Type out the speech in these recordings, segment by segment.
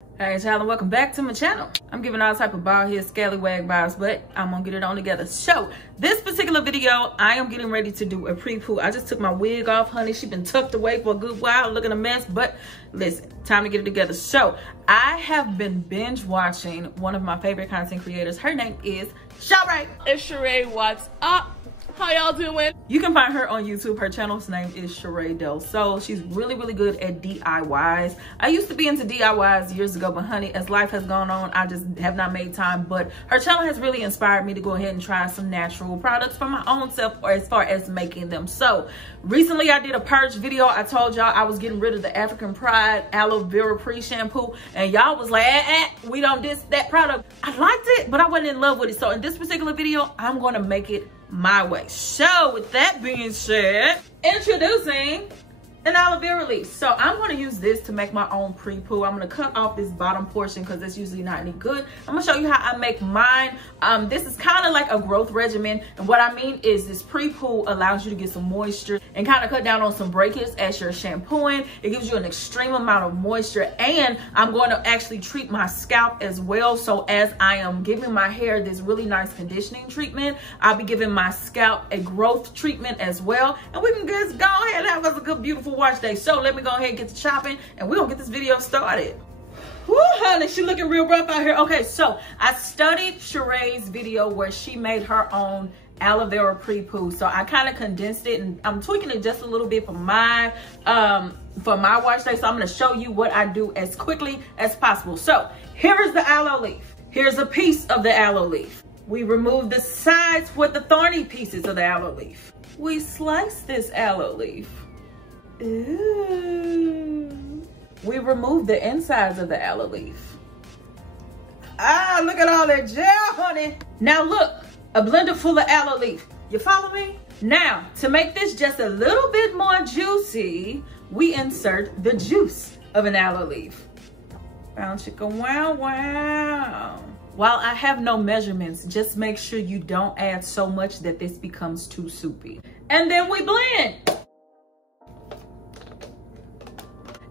Hey y'all, and welcome back to my channel. I'm giving all type of bald head scallywag vibes, but I'm gonna get it on together. So this particular video, I am getting ready to do a pre-poo. I just took my wig off, honey. She's been tucked away for a good while, looking a mess, but listen, time to get it together. So I have been binge watching one of my favorite content creators. Her name is Sheree. It's Sheree. What's up? How y'all doing? You can find her on YouTube. Her channel's name is Sheree Del Sol. She's really good at DIYs. I used to be into DIYs years ago, but honey, as life has gone on, I just have not made time. But her channel has really inspired me to go ahead and try some natural products for my own self, or as far as making them. So recently I did a purge video. I told y'all I was getting rid of the African Pride Aloe Vera pre-shampoo, and y'all was like, we don't diss that product. I liked it, but I wasn't in love with it. So in this particular video, I'm gonna make it my way. So with that being said, introducing an aloe vera leaf. So I'm going to use this to make my own pre-poo. I'm going to cut off this bottom portion because it's usually not any good. I'm going to show you how I make mine. This is kind of like a growth regimen, and what I mean is this pre-poo allows you to get some moisture and kind of cut down on some breakage as you're shampooing. It gives you an extreme amount of moisture, and I'm going to actually treat my scalp as well. So as I am giving my hair this really nice conditioning treatment, I'll be giving my scalp a growth treatment as well, and we can just go ahead and have us a good beautiful wash day. So let me go ahead and get to chopping, and we're gonna get this video started. Woo, honey, she looking real rough out here. Okay, so I studied Sheree's video where she made her own aloe vera pre-poo. So I kind of condensed it, and I'm tweaking it just a little bit for my wash day. So I'm gonna show you what I do as quickly as possible. So here is the aloe leaf. Here's a piece of the aloe leaf. We remove the sides with the thorny pieces of the aloe leaf. We slice this aloe leaf. Ooh. We remove the insides of the aloe leaf. Ah, look at all that gel, honey. Now look, a blender full of aloe leaf. You follow me? Now, to make this just a little bit more juicy, we insert the juice of an aloe leaf. Wow, chicka, wow, wow. While I have no measurements, just make sure you don't add so much that this becomes too soupy. And then we blend.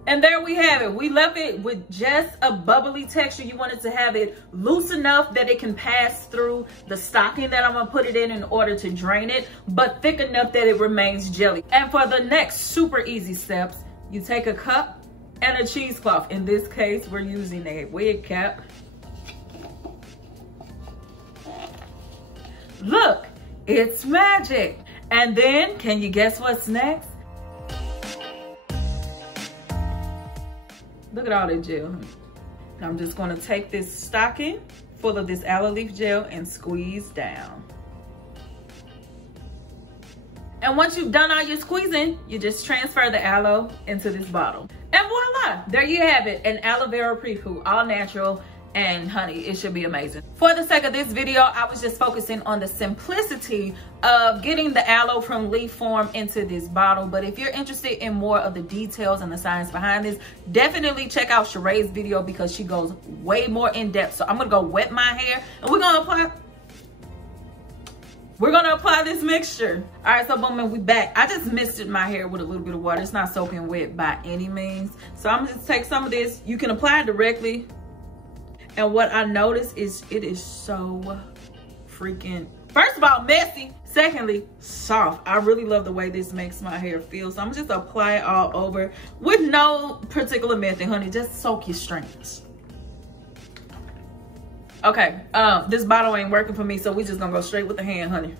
And there we have it. We left it with just a bubbly texture. You want it to have it loose enough that it can pass through the stocking that I'm gonna put it in order to drain it, but thick enough that it remains jelly. And for the next super easy steps, you take a cup and a cheesecloth. In this case, we're using a wig cap. Look, it's magic. And then, can you guess what's next? Look at all that gel. I'm just gonna take this stocking full of this aloe leaf gel and squeeze down. And once you've done all your squeezing, you just transfer the aloe into this bottle. And voila, there you have it, an aloe vera pre-poo, all natural. And honey, it should be amazing. For the sake of this video, I was just focusing on the simplicity of getting the aloe from leaf form into this bottle. But if you're interested in more of the details and the science behind this, definitely check out Sheree's video because she goes way more in depth. So I'm gonna go wet my hair, and we're gonna apply this mixture. All right, so boom, and we back. I just misted my hair with a little bit of water. It's not soaking wet by any means. So I'm gonna just take some of this. You can apply it directly. And what I noticed is it is so freaking, first of all, messy. Secondly, soft. I really love the way this makes my hair feel. So I'm just apply it all over with no particular method, honey. Just soak your strands. Okay, this bottle ain't working for me, so we just gonna go straight with the hand, honey.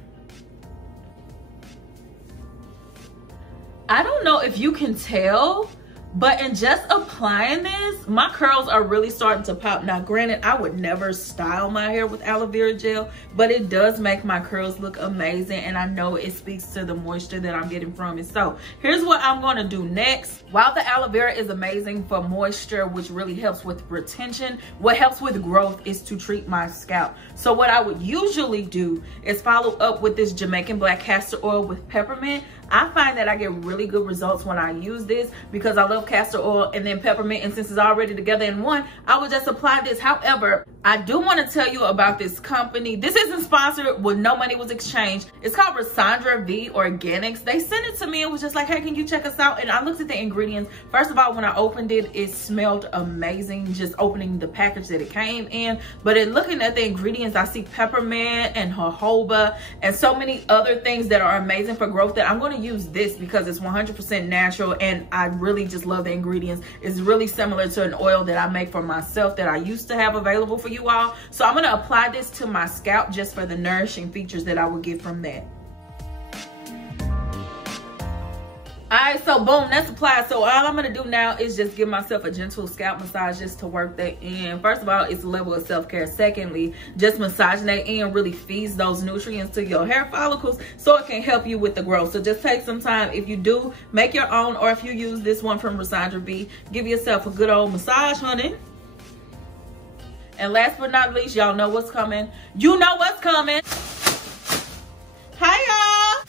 I don't know if you can tell, but in just applying this, my curls are really starting to pop. Now, granted, I would never style my hair with aloe vera gel, but it does make my curls look amazing, and I know it speaks to the moisture that I'm getting from it. So here's what I'm gonna do next. While the aloe vera is amazing for moisture, which really helps with retention, what helps with growth is to treat my scalp. So what I would usually do is follow up with this Jamaican black castor oil with peppermint. I find that I get really good results when I use this because I love castor oil and then peppermint, and since it's already together in one, I would just apply this. However, I do want to tell you about this company. This isn't sponsored, with no money was exchanged. It's called Rosandra V Organics. They sent it to me and was just like, hey, can you check us out? And I looked at the ingredients. First of all, when I opened it, it smelled amazing just opening the package that it came in. But in looking at the ingredients, I see peppermint and jojoba and so many other things that are amazing for growth that I'm going to use this because it's 100% natural, and I really just love the ingredients. It's really similar to an oil that I make for myself that I used to have available for you all. So I'm going to apply this to my scalp just for the nourishing features that I will get from that. All right, so boom, that's applied. So all I'm gonna do now is just give myself a gentle scalp massage just to work that in. First of all, it's a level of self-care. Secondly, just massaging that in really feeds those nutrients to your hair follicles so it can help you with the growth. So just take some time. If you do, make your own, or if you use this one from Rosandra V, give yourself a good old massage, honey. And last but not least, y'all know what's coming. You know what's coming. Hi, y'all.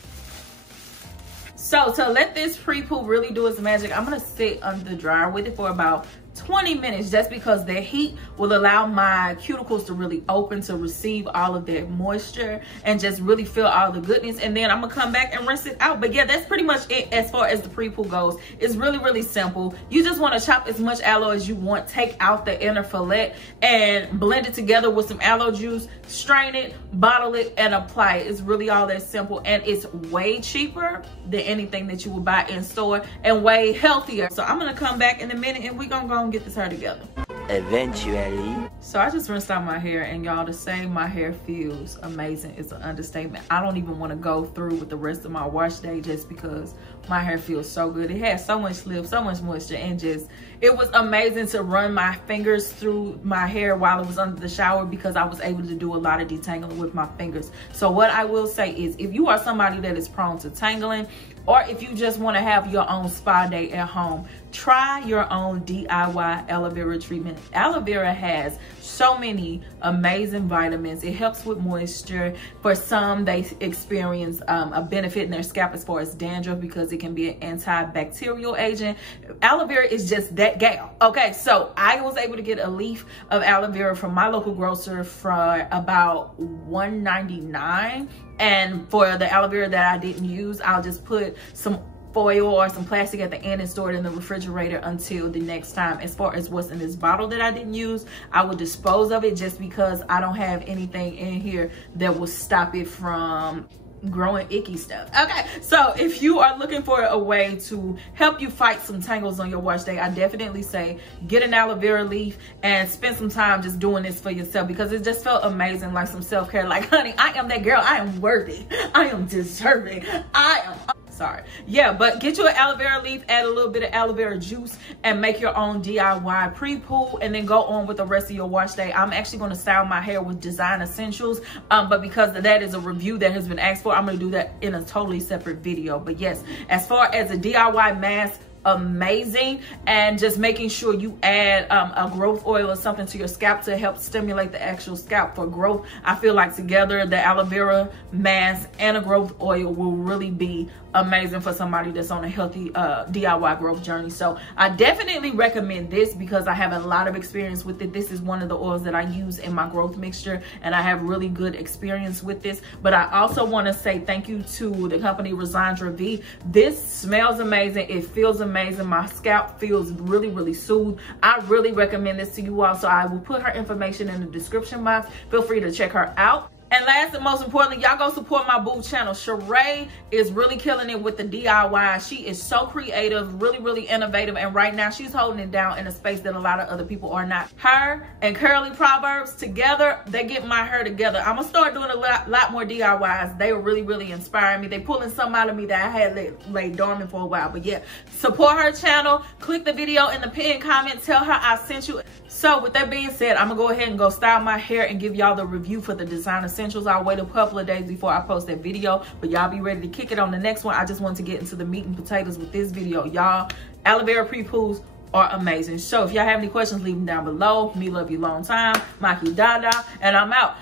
So to let this pre-poo really do its magic, I'm gonna sit under the dryer with it for about 20 minutes just because the heat will allow my cuticles to really open to receive all of that moisture and just really feel all the goodness. And then I'm gonna come back and rinse it out. But yeah, that's pretty much it as far as the pre-poo goes. It's really, really simple. You just want to chop as much aloe as you want, take out the inner fillet and blend it together with some aloe juice, strain it, bottle it, and apply it. It's really all that simple, and it's way cheaper than anything that you would buy in store and way healthier. So I'm gonna come back in a minute and we're gonna go and get this hair together. Eventually. So I just rinsed out my hair, and y'all, to say my hair feels amazing is an understatement. I don't even want to go through with the rest of my wash day just because my hair feels so good. It has so much slip, so much moisture, and just, it was amazing to run my fingers through my hair while it was under the shower because I was able to do a lot of detangling with my fingers. So what I will say is, if you are somebody that is prone to tangling, or if you just want to have your own spa day at home, try your own DIY aloe vera treatment. Aloe vera has so many amazing vitamins. It helps with moisture. For some, they experience a benefit in their scalp as far as dandruff because it can be an antibacterial agent. Aloe vera is just that gal. Okay, so I was able to get a leaf of aloe vera from my local grocer for about $1.99. And for the aloe vera that I didn't use, I'll just put some foil or some plastic at the end and store it in the refrigerator until the next time. As far as what's in this bottle that I didn't use, I will dispose of it just because I don't have anything in here that will stop it from growing icky stuff. Okay, so if you are looking for a way to help you fight some tangles on your wash day, I definitely say get an aloe vera leaf and spend some time just doing this for yourself because it just felt amazing, like some self-care. Like, honey, I am that girl. I am worthy. I am deserving. I am sorry. Yeah, but get you an aloe vera leaf, add a little bit of aloe vera juice, and make your own DIY pre-poo, and then go on with the rest of your wash day. I'm actually going to style my hair with Design Essentials, but because that is a review that has been asked for, I'm going to do that in a totally separate video. But yes, as far as a DIY mask, amazing. And just making sure you add a growth oil or something to your scalp to help stimulate the actual scalp for growth. I feel like together the aloe vera mask and a growth oil will really be amazing for somebody that's on a healthy DIY growth journey. So I definitely recommend this because I have a lot of experience with it. This is one of the oils that I use in my growth mixture, and I have really good experience with this. But I also want to say thank you to the company Rosandra V. This smells amazing. It feels amazing. My scalp feels really, really soothed. I really recommend this to you all. So I will put her information in the description box. Feel free to check her out. And last and most importantly, y'all go support my boo channel. Sheree is really killing it with the DIY. She is so creative, really, really innovative. And right now she's holding it down in a space that a lot of other people are not. Her and Curly Proverbs together, they get my hair together. I'm gonna start doing a lot more DIYs. They are really, really inspiring me. They pulling something out of me that I had laid dormant for a while. But yeah, support her channel. Click the video in the pinned comment. Tell her I sent you. So with that being said, I'm gonna go ahead and go style my hair and give y'all the review for the Design Essentials. I'll wait a couple of days before I post that video, but y'all be ready to kick it on the next one. I just want to get into the meat and potatoes with this video. Y'all, aloe vera pre-poos are amazing. So if y'all have any questions, leave them down below. Me love you long time. Maki Dada, and I'm out.